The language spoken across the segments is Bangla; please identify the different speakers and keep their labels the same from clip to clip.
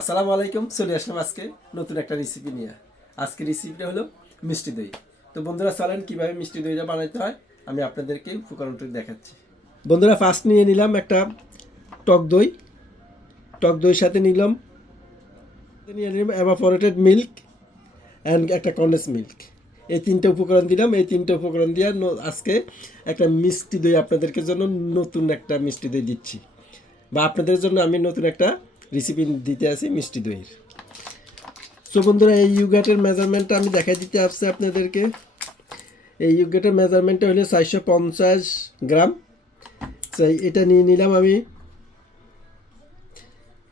Speaker 1: আসসালামু আলাইকুম, চলে আসলাম আজকে নতুন একটা রেসিপি নিয়ে। আজকে রেসিপিটা হলো মিষ্টি দই। তো বন্ধুরা, চলেন কীভাবে মিষ্টি দইটা বানাইতে হয়, আমি আপনাদেরকে উপকরণটা দেখাচ্ছি। বন্ধুরা ফার্স্ট নিয়ে নিলাম একটা টক দই। টক দইয়ের সাথে নিলাম, নিয়ে নিলাম এভাপোরেটেড মিল্ক অ্যান্ড একটা কন্ডেন্স মিল্ক এই তিনটে উপকরণ দিলাম। এই তিনটে উপকরণ দিয়ে আজকে একটা মিষ্টি দই আপনাদেরকে জন্য নতুন একটা মিষ্টি দই দিচ্ছি। বা আপনাদের জন্য আমি নতুন একটা রেসিপি দিতে আসি মিষ্টি দইয়ের। সো বন্ধুরা, এই ইউগাটের মেজারমেন্টটা আমি দেখাই দিতে আসছি আপনাদেরকে। এই ইউগাটের মেজারমেন্টটা হলো চারশো পঞ্চাশ গ্রাম। সেই এটা নিয়ে নিলাম আমি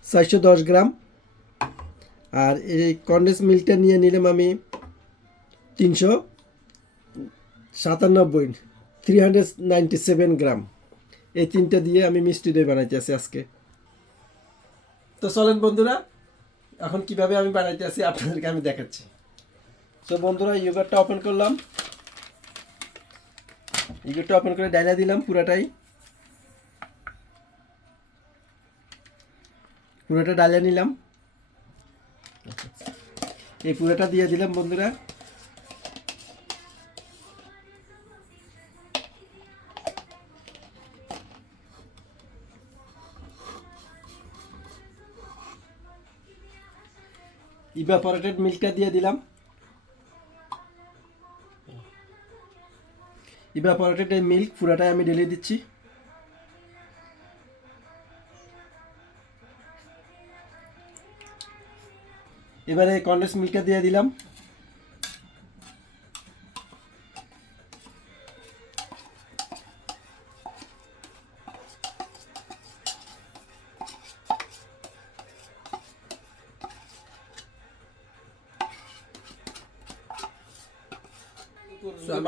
Speaker 1: চারশো দশ গ্রাম। আর এই কন্ডেন্স মিল্কটা নিয়ে নিলাম আমি তিনশো সাতানব্বই three hundred ninety seven gram. এই তিনটা দিয়ে আমি মিষ্টি দই বানাইতেছি আজকে। তো চলেন বন্ধুরা, এখন কীভাবে আমি বানাইতে আছি আপনাদেরকে আমি দেখাচ্ছি। তো বন্ধুরা ইউগারটা ওপেন করলাম। ইউগারটা ওপেন করে ডাইলা দিলাম পুরাটাই। পুরোটা ডালিয়া নিলাম। এই পুরোটা দিয়ে দিলাম বন্ধুরা। ইভাপোরেটেড মিল্কটা দিয়ে দিলাম। ইভাপোরেটেড মিল্ক পুরাটাই আমি ঢেলে দিচ্ছি। এবারে কন্ডেন্স মিল্কটা দিয়ে দিলাম।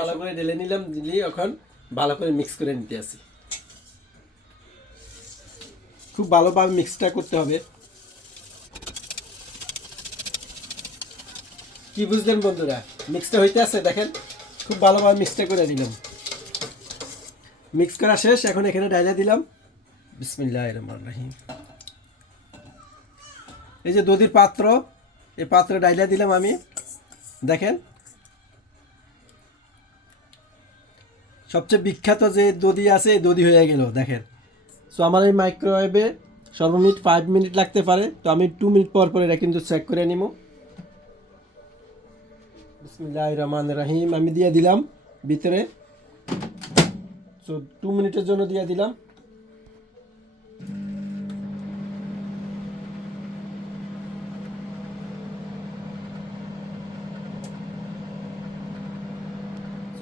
Speaker 1: ভালো করে ঢেলে নিলাম দিলি এখন ভালো করে মিক্স করে নিতে আসি। খুব ভালোভাবে মিক্সটা করতে হবে। কি বুঝলেন বন্ধুরা? মিক্সটা হইতে আছে দেখেন। খুব ভালোভাবে মিক্সটা করে নিলাম মিক্স করা শেষ এখন এখানে ডাইলা দিলাম। বিসমিল্লাহ রহমান রাহিম। এই যে দধির পাত্র এই পাত্রে ডাইলা দিলাম আমি। দেখেন সবচেয়ে বিখ্যাত যে দদি আছে, এই দধি হয়ে গেল, দেখেন। সো আমার এই মাইক্রোওয়েভে সর্বমিট ফাইভ মিনিট লাগতে পারে। তো আমি টু মিনিট পর পর এটা কিন্তু চেক করে নিব। বিসমিল্লাহ রহমান রাহিম, আমি দিয়ে দিলাম ভিতরে। সো টু মিনিটের জন্য দিয়ে দিলাম।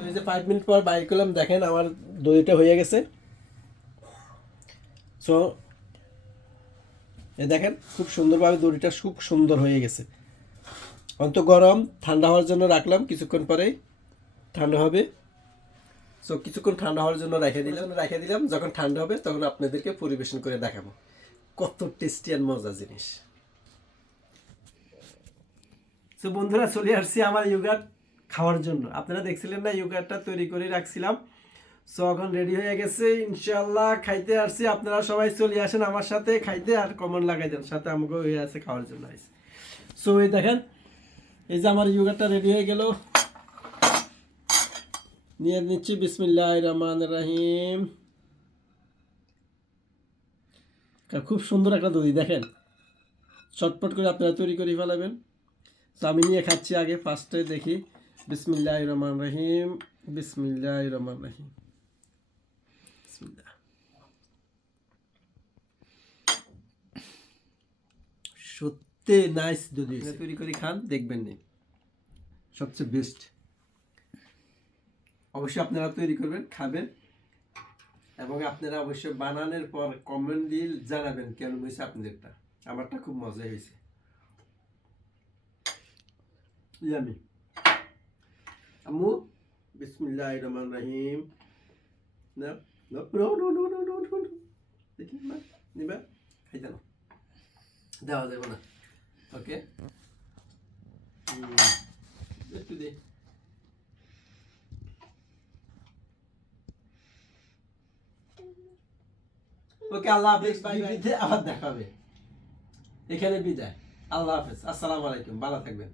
Speaker 1: এই যে ফাইভ মিনিট পর বাইর করলাম, দেখেন আমার দইটা হয়ে গেছে। সো এ দেখেন, খুব সুন্দরভাবে দড়িটা খুব সুন্দর হয়ে গেছে। অন্ত গরম, ঠান্ডা হওয়ার জন্য রাখলাম, কিছুক্ষণ পরেই ঠান্ডা হবে। সো কিছুক্ষণ ঠান্ডা হওয়ার জন্য রেখে দিলাম রেখে দিলাম, যখন ঠান্ডা হবে তখন আপনাদেরকে পরিবেশন করে দেখাবো। কত টেস্টি আর মজা জিনিস। সো বন্ধুরা, চলে আসছি আমার ইয়োগাট খাওয়ার জন্য। আপনারা দেখছিলেন না ইয়োগাটটা তৈরি করে রাখছিলাম। সো এখন রেডি হয়ে গেছে ইনশাল্লাহ খাইতে আসছি। আপনারা সবাই চলে আসেন আমার সাথে খাইতে আর কমন লাগাই দেন, সাথে আমাকে হয়ে আছে খাওয়ার জন্য আসছে সো এই দেখেন, এই যে আমার ইয়োগাটটা রেডি হয়ে গেল। নিয়ে নিচ্ছি বিসমিল্লাহ রহমান রাহিম। খুব সুন্দর একটা দই, দেখেন। চটপট করে আপনারা তৈরি করে ফেলাবেন। তো আমি নিয়ে খাচ্ছি আগে ফার্স্টে দেখি। বিসমিল্লাহ রহমান রহিম বিসমিল্লাহ রহমান রহিম বিসমিল্লাহ সত্যি নাইস যদি তৈরি করে খান দেখবেন নি সবচেয়ে বেস্ট অবশ্যই আপনারা তৈরি করবেন খাবেন। এবং আপনারা অবশ্যই বানানোর পর কমেন্ট দিয়ে জানাবেন কেমন হয়েছে আপনাদেরটা। আমারটা খুব মজা হয়েছে। ইয়ামি। আম্মু বিসমিল্লাহ রহমান রহিম না no no no no no no no দেখি মা নিবা খাইতে না দেওয়া যাবে না ওকে একটু দে ওকে আল্লাহ হাফিজ বাই বাই আবার দেখাবে এখানে বিদায় আল্লাহ হাফেজ আসসালামু আলাইকুম ভালো থাকবেন